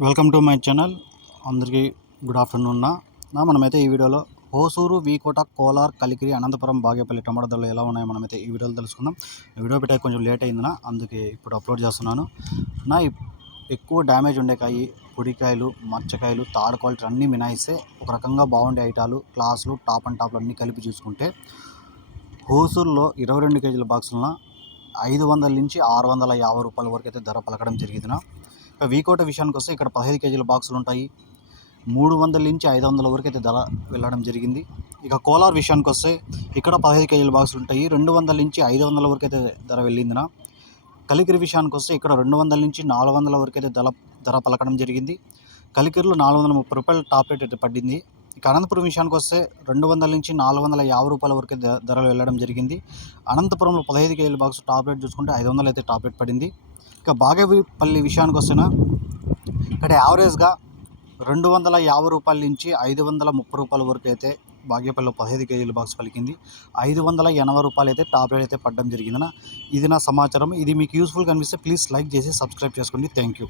Welcome to my channel. అందరికీ good afternoon నా మనమైతే ఈ వీడియోలో హోసూరు వీకోట కోలార్ కలికిరి అనంతపురం బాగేపల్లి టమాటా ధరలు ఎలా ఉన్నాయో మనమైతే ఈ వీడియోలో తెలుసుకుందాం. వీడియో పెట్టే కొంచెం లేట్ అయిందినా అందుకే ఇప్పుడు అప్లోడ్ చేస్తున్నాను. నా ఎక్కువ డ్యామేజ్ ఉండే కాయి పొడికాయలు మచ్చకాయలు తాడు క్వాలిటీ అన్నీ మినాయిస్తే ఒక రకంగా బాగుండే ఐటాలు క్లాసులు టాప్ అండ్ టాప్లు అన్నీ కలిపి చూసుకుంటే హోసూరులో ఇరవై రెండు కేజీల బాక్సులన ఐదు వందల నుంచి ఆరు వందల యాభై రూపాయల వరకు అయితే ధర పలకడం జరిగిందినా ఇక వీకోట విషయానికి వస్తే ఇక్కడ పదహైదు కేజీల బాక్సులు ఉంటాయి. మూడు వందల నుంచి ఐదు వందల వరకు అయితే ధర వెళ్ళడం జరిగింది. ఇక కోలార్ విషయానికి వస్తే ఇక్కడ పదహైదు కేజీల బాక్సులు ఉంటాయి. రెండు వందల నుంచి ఐదు వందల వరకు అయితే ధర వెళ్ళిందిన. కలికిరి విషయానికి వస్తే ఇక్కడ రెండు వందల నుంచి నాలుగు వందల వరకు అయితే ధర ధర పలకడం జరిగింది. కలికిరిలో నాలుగు వందల ముప్పై రూపాయలు టాప్ రేట్ అయితే పడింది. ఇక అనంతపురం విషయానికి వస్తే రెండు వందల నుంచి నాలుగు వందల యాభై రూపాయల వరకు ధరలు వెళ్ళడం జరిగింది. అనంతపురంలో పదహైదు కేజీల బాక్స్ టాప్ రేట్ చూసుకుంటే ఐదు వందలు అయితే టాప్ రేట్ పడింది. ఇక బాగేపల్లి విషయానికి వస్తేనా ఇక్కడ యావరేజ్గా రెండు వందల యాభై రూపాయల నుంచి ఐదు వందల ముప్పై రూపాయల వరకు అయితే బాగేపల్లిలో పదహైదు కేజీల బాక్స్ పలికింది. ఐదు వందల ఎనభై రూపాయలు అయితే టాప్ రేట్ అయితే పడడం జరిగిందన ఇది నా సమాచారం. ఇది మీకు యూస్ఫుల్ కనిపిస్తే ప్లీజ్ లైక్ చేసి సబ్స్క్రైబ్ చేసుకోండి. Thank you.